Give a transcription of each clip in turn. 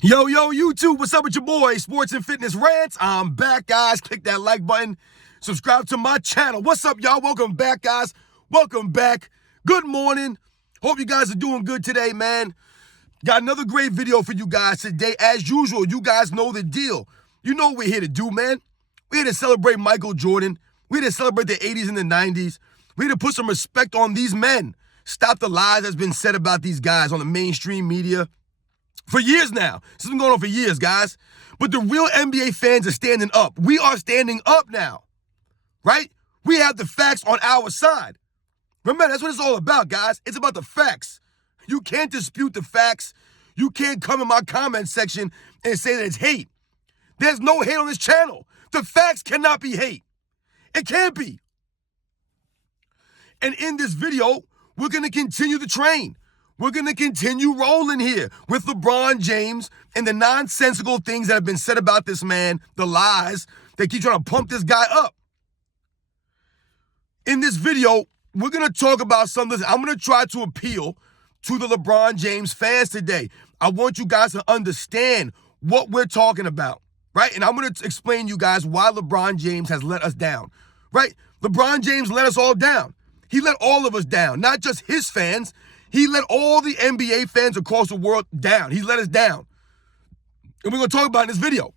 Yo, YouTube, what's up with your boy, Sports and Fitness Rants? I'm back, guys. Click that like button. Subscribe to my channel. What's up, y'all? Welcome back, guys. Welcome back. Good morning. Hope you guys are doing good today, man. Got another great video for you guys today. As usual, you guys know the deal. You know what we're here to do, man. We're here to celebrate Michael Jordan. We're here to celebrate the 80s and the 90s. We're here to put some respect on these men. Stop the lies that's been said about these guys on the mainstream media. For years now. This has been going on for years, guys. But the real NBA fans are standing up. We are standing up now, right? We have the facts on our side. Remember, that's what it's all about, guys. It's about the facts. You can't dispute the facts. You can't come in my comment section and say that it's hate. There's no hate on this channel. The facts cannot be hate. It can't be. And in this video, we're going to continue the train. We're going to continue rolling here with LeBron James and the nonsensical things that have been said about this man, the lies. They keep trying to pump this guy up. In this video, we're going to talk about something. I'm going to try to appeal to the LeBron James fans today. I want you guys to understand what we're talking about, right? And I'm going to explain to you guys why LeBron James has let us down, right? LeBron James let us all down. He let all of us down, not just his fans. He let all the NBA fans across the world down. He let us down. And we're going to talk about it in this video.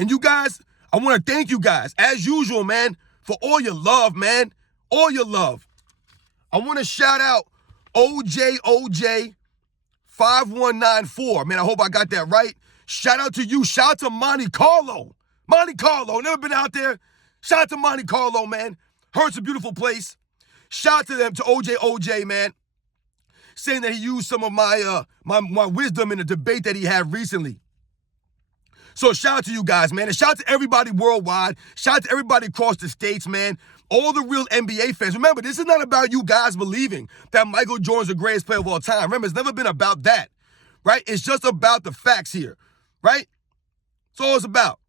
And you guys, I want to thank you guys, as usual, man, for all your love, man. All your love. I want to shout out OJ5194. Man, I hope I got that right. Shout out to you. Shout out to Monte Carlo. Monte Carlo, never been out there. Shout out to Monte Carlo, man. Heard it's a beautiful place. Shout out to them, to OJ, man, saying that he used some of my wisdom in a debate that he had recently. So shout out to you guys, man. And shout out to everybody worldwide. Shout out to everybody across the states, man. All the real NBA fans. Remember, this is not about you guys believing that Michael Jordan's the greatest player of all time. Remember, it's never been about that, right? It's just about the facts here, right? That's all it's about.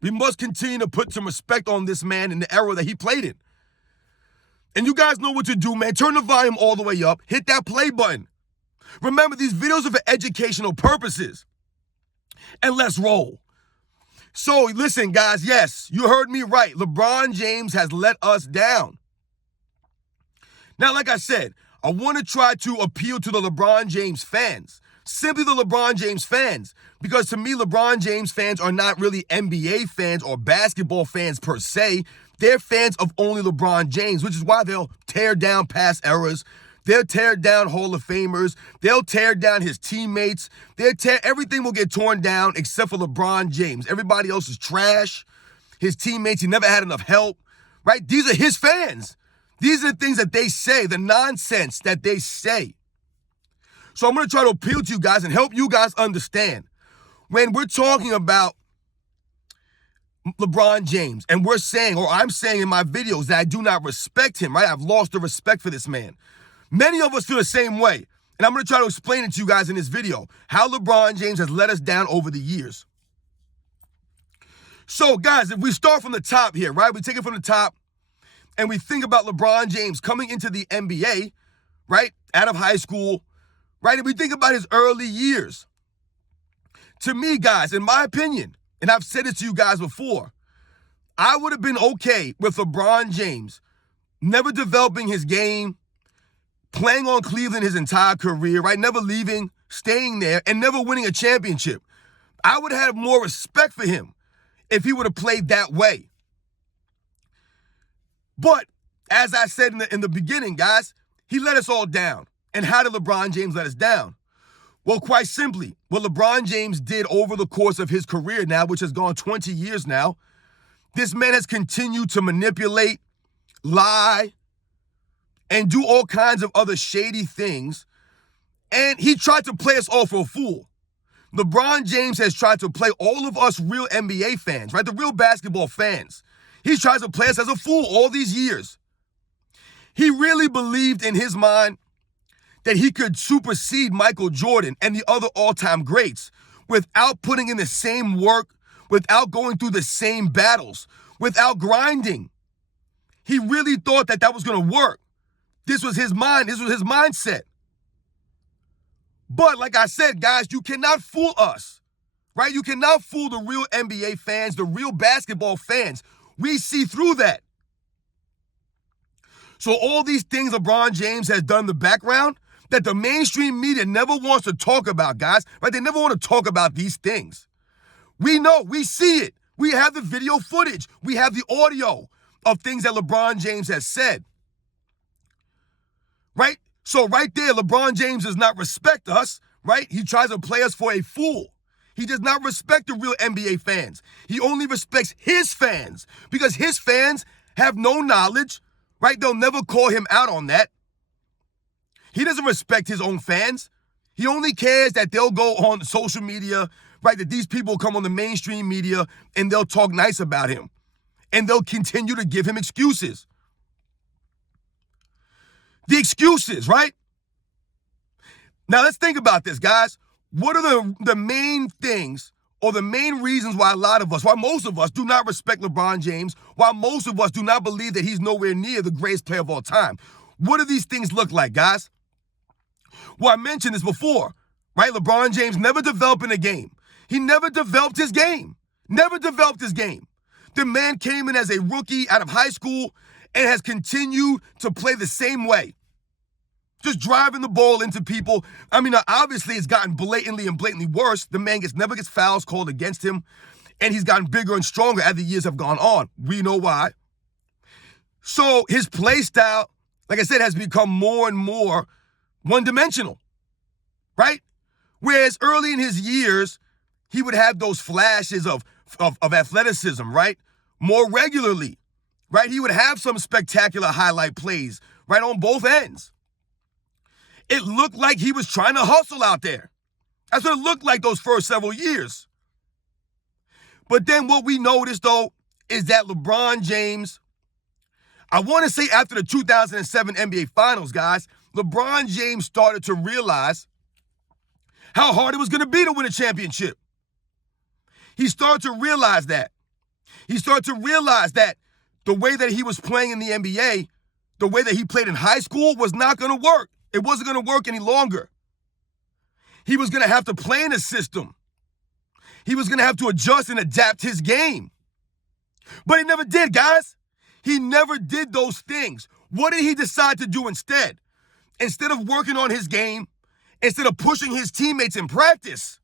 We must continue to put some respect on this man in the era that he played in. And you guys know what to do, man. Turn the volume all the way up. Hit that play button. Remember, these videos are for educational purposes. And let's roll. So, listen, guys. Yes, you heard me right. LeBron James has let us down. Now, like I said, I want to try to appeal to the LeBron James fans. Simply the LeBron James fans. Because to me, LeBron James fans are not really NBA fans or basketball fans per se. They're fans of only LeBron James, which is why they'll tear down past eras. They'll tear down Hall of Famers. They'll tear down his teammates. Everything will get torn down except for LeBron James. Everybody else is trash. His teammates, he never had enough help, right? These are his fans. These are the things that they say, the nonsense that they say. So I'm going to try to appeal to you guys and help you guys understand. When we're talking about LeBron James, and we're saying, or I'm saying in my videos, that I do not respect him, right? I've lost the respect for this man. Many of us feel the same way. And I'm going to try to explain it to you guys in this video, how LeBron James has let us down over the years. So, guys, if we start from the top here, right? We take it from the top, and we think about LeBron James coming into the NBA, right? Out of high school, right? And we think about his early years. To me, guys, in my opinion, and I've said it to you guys before, I would have been okay with LeBron James never developing his game, playing on Cleveland his entire career, right? Never leaving, staying there, and never winning a championship. I would have more respect for him if he would have played that way. But as I said in the beginning, guys, he let us all down. And how did LeBron James let us down? Well, quite simply, what LeBron James did over the course of his career now, which has gone 20 years now, this man has continued to manipulate, lie, and do all kinds of other shady things. And he tried to play us all for a fool. LeBron James has tried to play all of us real NBA fans, right? The real basketball fans. He's tried to play us as a fool all these years. He really believed in his mind that he could supersede Michael Jordan and the other all-time greats without putting in the same work, without going through the same battles, without grinding. He really thought that was going to work. This was his mind. This was his mindset. But like I said, guys, you cannot fool us, right? You cannot fool the real NBA fans, the real basketball fans. We see through that. So all these things LeBron James has done in the background that the mainstream media never wants to talk about, guys, right? They never want to talk about these things. We know, we see it. We have the video footage. We have the audio of things that LeBron James has said, right? So right there, LeBron James does not respect us, right? He tries to play us for a fool. He does not respect the real NBA fans. He only respects his fans because his fans have no knowledge, right? They'll never call him out on that. He doesn't respect his own fans. He only cares that they'll go on social media, right? That these people come on the mainstream media and they'll talk nice about him. And they'll continue to give him excuses. The excuses, right? Now let's think about this, guys. What are the main things or the main reasons why why most of us do not respect LeBron James, why most of us do not believe that he's nowhere near the greatest player of all time? What do these things look like, guys? Well, I mentioned this before, right? LeBron James never developing a game. He never developed his game. Never developed his game. The man came in as a rookie out of high school and has continued to play the same way. Just driving the ball into people. I mean, obviously it's gotten blatantly worse. The man never gets fouls called against him, and he's gotten bigger and stronger as the years have gone on. We know why. So his play style, like I said, has become more and more one-dimensional, right? Whereas early in his years, he would have those flashes of athleticism, right? More regularly, right? He would have some spectacular highlight plays, right, on both ends. It looked like he was trying to hustle out there. That's what it looked like those first several years. But then what we noticed, though, is that LeBron James, I want to say after the 2007 NBA Finals, guys, LeBron James started to realize how hard it was going to be to win a championship. He started to realize that. He started to realize that the way that he was playing in the NBA, the way that he played in high school was not going to work. It wasn't going to work any longer. He was going to have to play in a system. He was going to have to adjust and adapt his game. But he never did, guys. He never did those things. What did he decide to do instead? Instead of working on his game, instead of pushing his teammates in practice,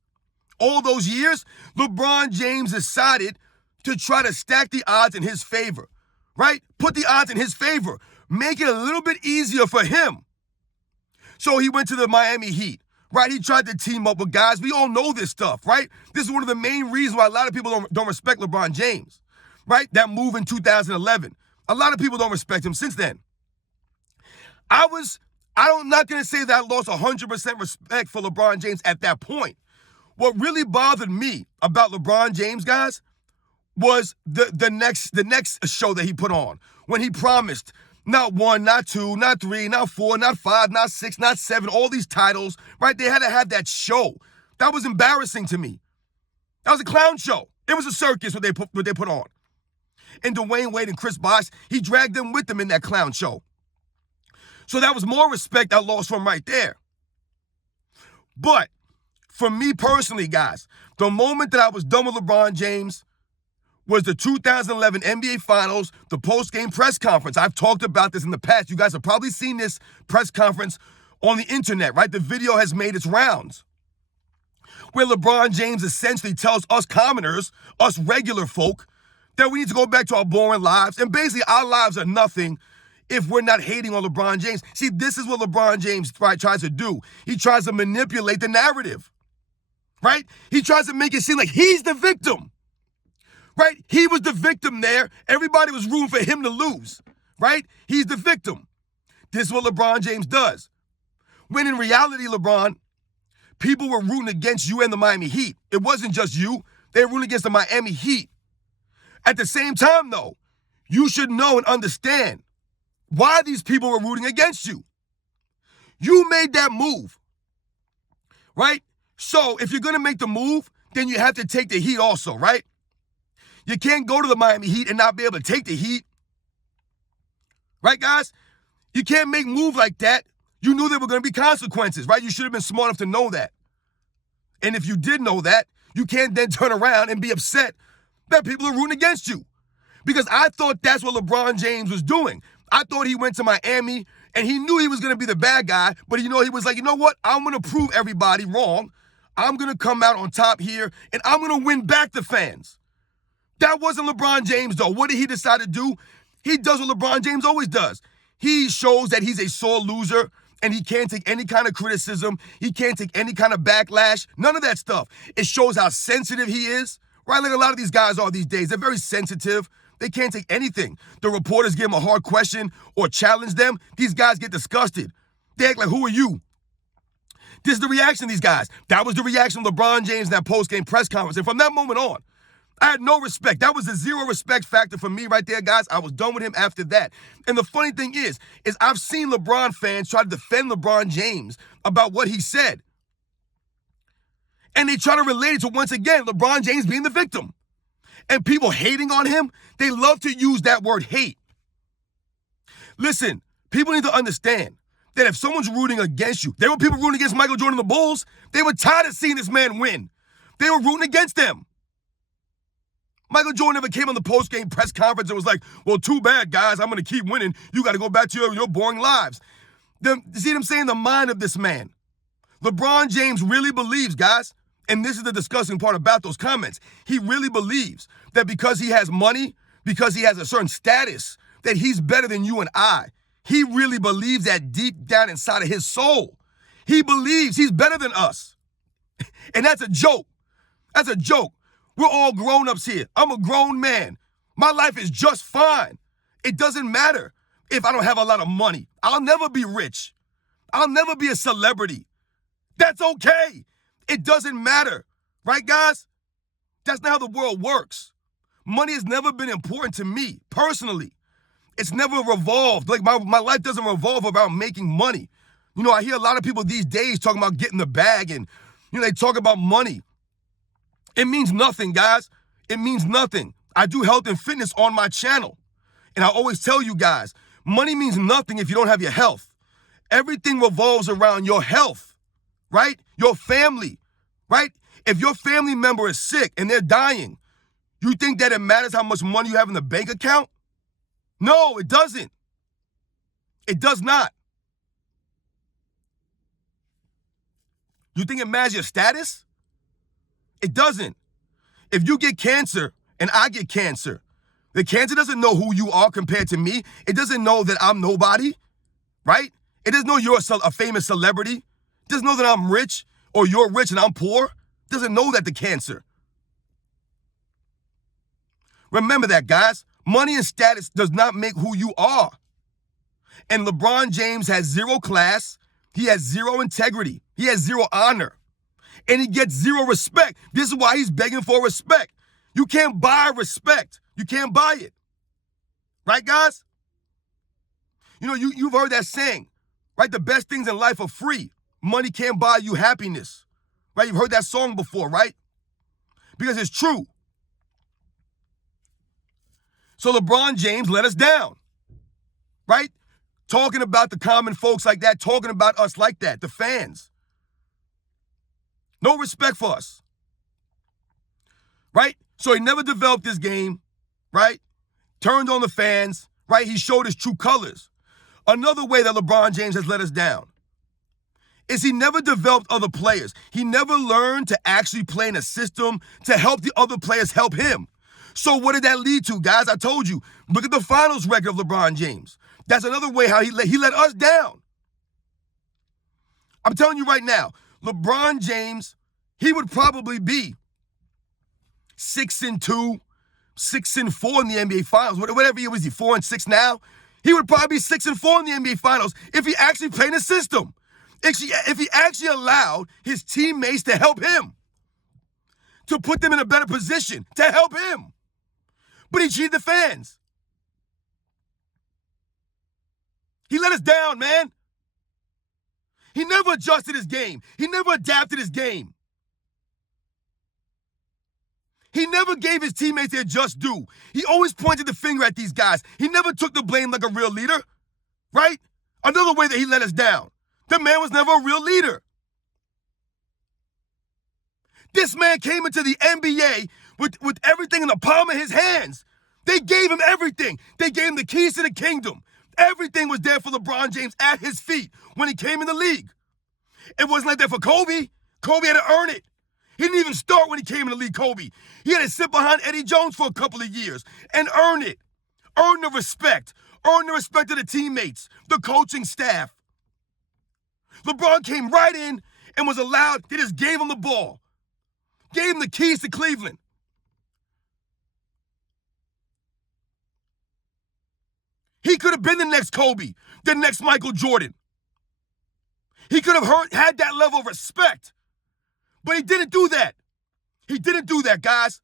all those years, LeBron James decided to try to stack the odds in his favor, right? Put the odds in his favor. Make it a little bit easier for him. So he went to the Miami Heat, right? He tried to team up with guys. We all know this stuff, right? This is one of the main reasons why a lot of people don't respect LeBron James, right? That move in 2011. A lot of people don't respect him since then. I'm not going to say that I lost 100% respect for LeBron James at that point. What really bothered me about LeBron James, guys, was the next show that he put on when he promised not 1, not 2, not 3, not 4, not 5, not 6, not 7, all these titles, right? They had to have that show. That was embarrassing to me. That was a clown show. It was a circus what they put on. And Dwayne Wade and Chris Bosh, he dragged them with him in that clown show. So that was more respect I lost from right there. But for me personally, guys, the moment that I was done with LeBron James was the 2011 NBA Finals, the post-game press conference. I've talked about this in the past. You guys have probably seen this press conference on the internet, right? The video has made its rounds, where LeBron James essentially tells us commoners, us regular folk, that we need to go back to our boring lives. And basically, our lives are nothing if we're not hating on LeBron James. See, this is what LeBron James tries to do. He tries to manipulate the narrative, right? He tries to make it seem like he's the victim, right? He was the victim there. Everybody was rooting for him to lose, right? He's the victim. This is what LeBron James does. When in reality, LeBron, people were rooting against you and the Miami Heat. It wasn't just you. They were rooting against the Miami Heat. At the same time, though, you should know and understand why these people were rooting against you. You made that move, right? So if you're going to make the move, then you have to take the heat also, right? You can't go to the Miami Heat and not be able to take the heat. Right, guys? You can't make moves like that. You knew there were going to be consequences, right? You should have been smart enough to know that. And if you did know that, you can't then turn around and be upset that people are rooting against you. Because I thought that's what LeBron James was doing. I thought he went to Miami and he knew he was going to be the bad guy, but he was like, you know what? I'm going to prove everybody wrong. I'm going to come out on top here and I'm going to win back the fans. That wasn't LeBron James, though. What did he decide to do? He does what LeBron James always does. He shows that he's a sore loser and he can't take any kind of criticism. He can't take any kind of backlash. None of that stuff. It shows how sensitive he is, right? Like a lot of these guys are these days. They're very sensitive. They can't take anything. The reporters give them a hard question or challenge them. These guys get disgusted. They act like, who are you? This is the reaction of these guys. That was the reaction of LeBron James in that post-game press conference. And from that moment on, I had no respect. That was a zero respect factor for me right there, guys. I was done with him after that. And the funny thing is I've seen LeBron fans try to defend LeBron James about what he said. And they try to relate it to, once again, LeBron James being the victim. And people hating on him, they love to use that word hate. Listen, people need to understand that if someone's rooting against you, there were people rooting against Michael Jordan and the Bulls. They were tired of seeing this man win. They were rooting against them. Michael Jordan never came on the post-game press conference and was like, well, too bad, guys. I'm going to keep winning. You got to go back to your boring lives. See what I'm saying? The mind of this man. LeBron James really believes, guys, and this is the disgusting part about those comments. He really believes that because he has money, because he has a certain status, that he's better than you and I. He really believes that deep down inside of his soul. He believes he's better than us. And that's a joke. That's a joke. We're all grown-ups here. I'm a grown man. My life is just fine. It doesn't matter if I don't have a lot of money. I'll never be rich. I'll never be a celebrity. That's okay. It doesn't matter. Right, guys? That's not how the world works. Money has never been important to me, personally. It's never revolved. Like, my life doesn't revolve around making money. You know, I hear a lot of people these days talking about getting the bag and, they talk about money. It means nothing, guys. It means nothing. I do health and fitness on my channel. And I always tell you guys, money means nothing if you don't have your health. Everything revolves around your health, right? Your family, right? If your family member is sick and they're dying, you think that it matters how much money you have in the bank account? No, it doesn't. It does not. You think it matters your status? It doesn't. If you get cancer and I get cancer, the cancer doesn't know who you are compared to me. It doesn't know that I'm nobody, right? It doesn't know you're a famous celebrity. It doesn't know that I'm rich or you're rich and I'm poor. It doesn't know that, the cancer. Remember that, guys. Money and status does not make who you are. And LeBron James has zero class. He has zero integrity. He has zero honor. And he gets zero respect. This is why he's begging for respect. You can't buy respect. You can't buy it. Right, guys? You've heard that saying, right? The best things in life are free. Money can't buy you happiness. Right? You've heard that song before, right? Because it's true. So LeBron James let us down. Right? Talking about the common folks like that, talking about us like that, the fans. No respect for us, right? So he never developed this game, right? Turned on the fans, right? He showed his true colors. Another way that LeBron James has let us down is he never developed other players. He never learned to actually play in a system to help the other players help him. So what did that lead to, guys? I told you, look at the finals record of LeBron James. That's another way how he let us down. I'm telling you right now, LeBron James, he would probably be 6-2, 6-4 in the NBA Finals. Whatever year was he, 4-6 now? He would probably be 6-4 in the NBA Finals if he actually played in a system. If he actually allowed his teammates to help him, to put them in a better position, to help him. But he cheated the fans. He let us down, man. He never adjusted his game. He never adapted his game. He never gave his teammates their just due. He always pointed the finger at these guys. He never took the blame like a real leader, right? Another way that he let us down. The man was never a real leader. This man came into the NBA with everything in the palm of his hands. They gave him everything. They gave him the keys to the kingdom. Everything was there for LeBron James at his feet when he came in the league. It wasn't like that for Kobe. Kobe had to earn it. He didn't even start when he came in the league, Kobe. He had to sit behind Eddie Jones for a couple of years and earn it. Earn the respect. Earn the respect of the teammates, the coaching staff. LeBron came right in and was allowed. They just gave him the ball. Gave him the keys to Cleveland. He could have been the next Kobe, the next Michael Jordan. He could have had that level of respect. But he didn't do that. He didn't do that, guys.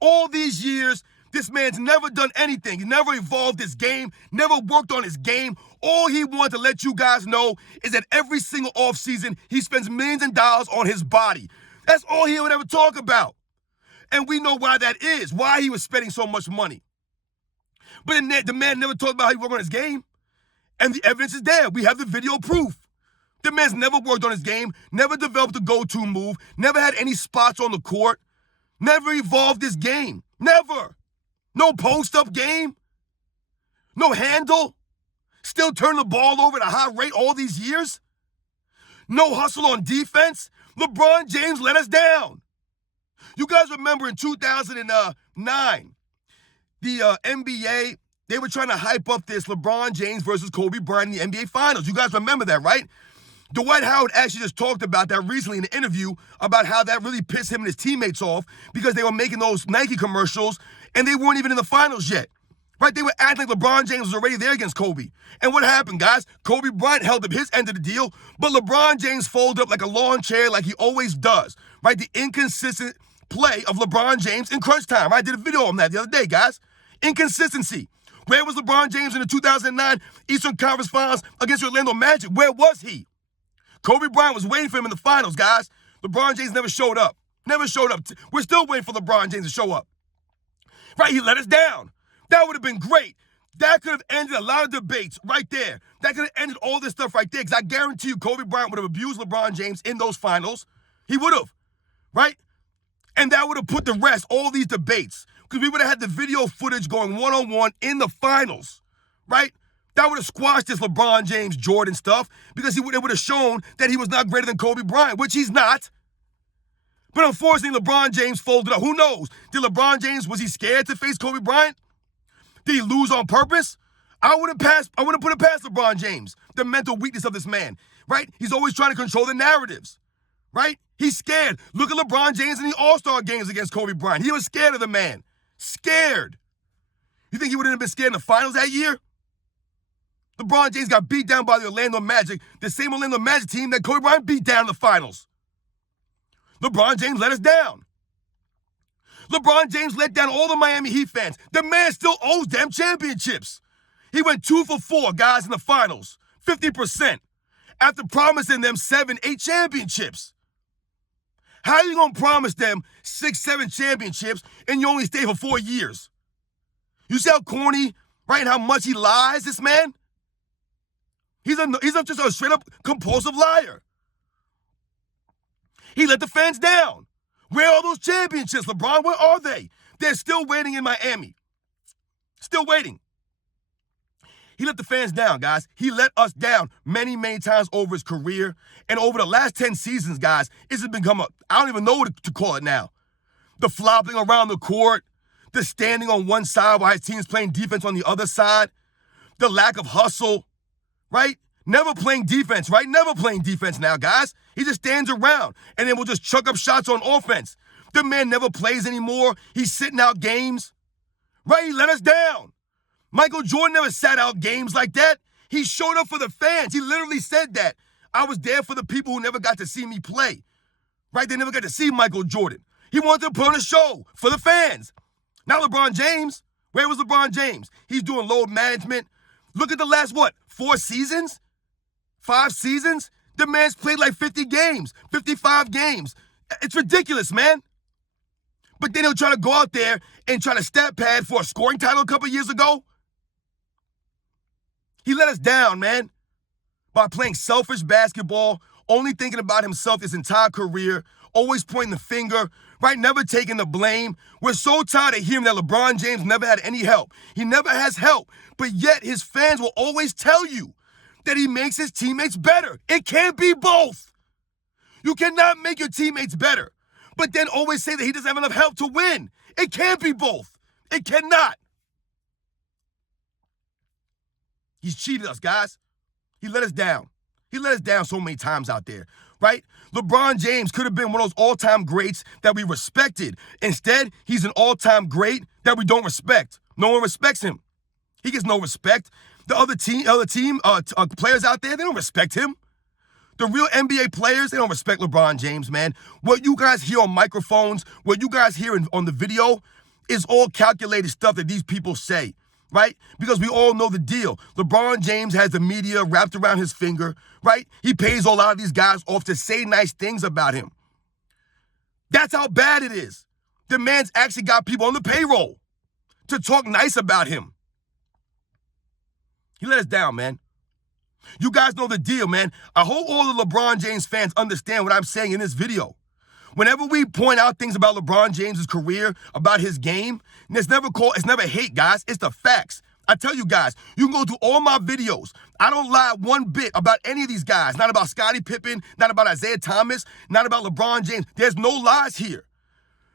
All these years, this man's never done anything. He never evolved his game, never worked on his game. All he wanted to let you guys know is that every single offseason, he spends millions of dollars on his body. That's all he would ever talk about. And we know why that is, why he was spending so much money. But the man never talked about how he worked on his game. And the evidence is there. We have the video proof. The man's never worked on his game, never developed a go-to move, never had any spots on the court, never evolved his game. Never. No post-up game. No handle. Still turn the ball over at a high rate all these years. No hustle on defense. LeBron James let us down. You guys remember in 2009, the NBA, they were trying to hype up this LeBron James versus Kobe Bryant in the NBA Finals. You guys remember that, right? Dwight Howard actually just talked about that recently in an interview about how that really pissed him and his teammates off because they were making those Nike commercials and they weren't even in the finals yet. Right? They were acting like LeBron James was already there against Kobe. And what happened, guys? Kobe Bryant held up his end of the deal, but LeBron James folded up like a lawn chair like he always does. Right? The inconsistent play of LeBron James in crunch time. I did a video on that the other day, guys. Inconsistency. Where was LeBron James in the 2009 Eastern Conference Finals against Orlando Magic? Where was he? Kobe Bryant was waiting for him in the finals, guys. LeBron James never showed up. Never showed up. We're still waiting for LeBron James to show up. Right? He let us down. That would have been great. That could have ended a lot of debates right there. That could have ended all this stuff right there because I guarantee you Kobe Bryant would have abused LeBron James in those finals. He would have. Right? And that would have put to rest all these debates because we would have had the video footage going one-on-one in the finals. Right? That would have squashed this LeBron James Jordan stuff because it would have shown that he was not greater than Kobe Bryant, which he's not. But unfortunately, LeBron James folded up. Who knows? Did LeBron James, was he scared to face Kobe Bryant? Did he lose on purpose? I wouldn't put it past LeBron James, the mental weakness of this man, right? He's always trying to control the narratives, right? He's scared. Look at LeBron James in the All-Star games against Kobe Bryant. He was scared of the man. Scared. You think he wouldn't have been scared in the finals that year? LeBron James got beat down by the Orlando Magic, the same Orlando Magic team that Kobe Bryant beat down in the finals. LeBron James let us down. LeBron James let down all the Miami Heat fans. The man still owes them championships. He went 2 for 4, guys, in the finals, 50%, after promising them 7, 8 championships. How are you going to promise them 6, 7 championships and you only stay for 4 years? You see how corny, right, and how much he lies, this man? He's just a straight-up compulsive liar. He let the fans down. Where are those championships, LeBron? Where are they? They're still waiting in Miami. Still waiting. He let the fans down, guys. He let us down many, many times over his career. And over the last 10 seasons, guys, it's become I don't even know what to call it now. The flopping around the court, the standing on one side while his team's playing defense on the other side, the lack of hustle, right? Never playing defense, right? Never playing defense now, guys. He just stands around and then will just chuck up shots on offense. The man never plays anymore. He's sitting out games, right? He let us down. Michael Jordan never sat out games like that. He showed up for the fans. He literally said that. I was there for the people who never got to see me play, right? They never got to see Michael Jordan. He wanted to put on a show for the fans. Now LeBron James, where was LeBron James? He's doing load management. Look at the last, 4 seasons? 5 seasons? The man's played like 50 games, 55 games. It's ridiculous, man. But then he'll try to go out there and try to stat pad for a scoring title a couple years ago. He let us down, man. by playing selfish basketball, only thinking about himself his entire career, always pointing the finger, right? Never taking the blame. We're so tired of hearing that LeBron James never had any help. He never has help, but yet his fans will always tell you that he makes his teammates better. It can't be both. You cannot make your teammates better, but then always say that he doesn't have enough help to win. It can't be both. It cannot. He's cheated us, guys. He let us down. He let us down so many times out there, right? LeBron James could have been one of those all-time greats that we respected. Instead, he's an all-time great that we don't respect. No one respects him. He gets no respect. The other team players out there, they don't respect him. The real NBA players, they don't respect LeBron James, man. What you guys hear on microphones, what you guys hear on the video is all calculated stuff that these people say, right? Because we all know the deal. LeBron James has the media wrapped around his finger, right? He pays a lot of these guys off to say nice things about him. That's how bad it is. The man's actually got people on the payroll to talk nice about him. He let us down, man. You guys know the deal, man. I hope all the LeBron James fans understand what I'm saying in this video. Whenever we point out things about LeBron James' career, about his game, it's never hate, guys. It's the facts. I tell you guys, you can go through all my videos. I don't lie one bit about any of these guys. Not about Scottie Pippen, not about Isaiah Thomas, not about LeBron James. There's no lies here.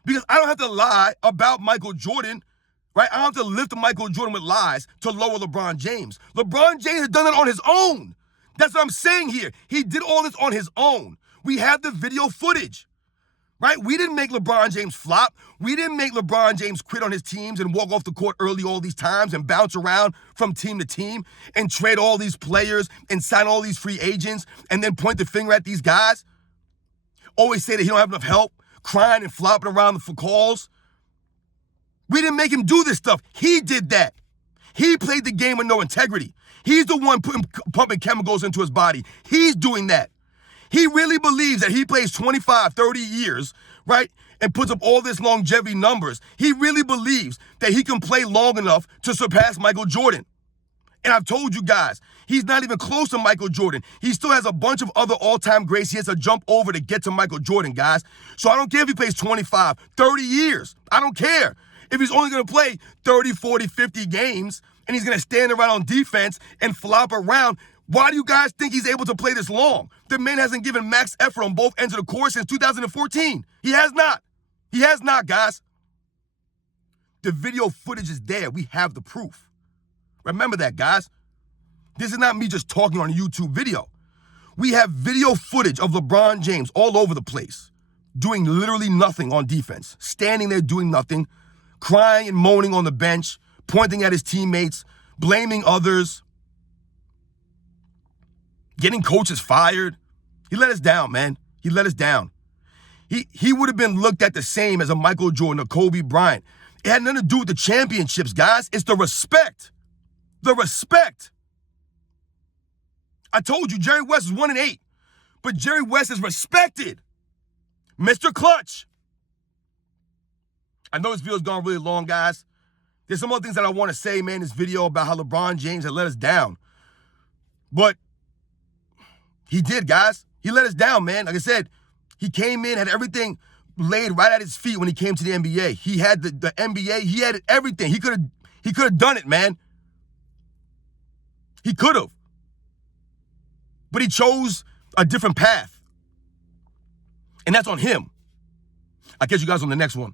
Because I don't have to lie about Michael Jordan, right? I don't have to lift Michael Jordan with lies to lower LeBron James. LeBron James has done it on his own. That's what I'm saying here. He did all this on his own. We have the video footage, right? We didn't make LeBron James flop. We didn't make LeBron James quit on his teams and walk off the court early all these times and bounce around from team to team and trade all these players and sign all these free agents and then point the finger at these guys. Always say that he don't have enough help, crying and flopping around for calls. We didn't make him do this stuff. He did that. He played the game with no integrity. He's the one pumping chemicals into his body. He's doing that. He really believes that he plays 25, 30 years, right, and puts up all this longevity numbers. He really believes that he can play long enough to surpass Michael Jordan. And I've told you guys, he's not even close to Michael Jordan. He still has a bunch of other all-time greats he has to jump over to get to Michael Jordan, guys. So I don't care if he plays 25, 30 years. I don't care. If he's only going to play 30, 40, 50 games and he's going to stand around on defense and flop around, why do you guys think he's able to play this long? The man hasn't given max effort on both ends of the court since 2014. He has not. He has not, guys. The video footage is there. We have the proof. Remember that, guys. This is not me just talking on a YouTube video. We have video footage of LeBron James all over the place, doing literally nothing on defense, standing there doing nothing, crying and moaning on the bench, pointing at his teammates, blaming others, getting coaches fired. He let us down, man. He let us down. He would have been looked at the same as a Michael Jordan or Kobe Bryant. It had nothing to do with the championships, guys. It's the respect. The respect. I told you, Jerry West is 1-8, but Jerry West is respected. Mr. Clutch. I know this video's gone really long, guys. There's some other things that I want to say, man, in this video about how LeBron James had let us down. But he did, guys. He let us down, man. Like I said, he came in, had everything laid right at his feet when he came to the NBA. He had the NBA. He had everything. He could have done it, man. He could have. But he chose a different path. And that's on him. I'll catch you guys on the next one.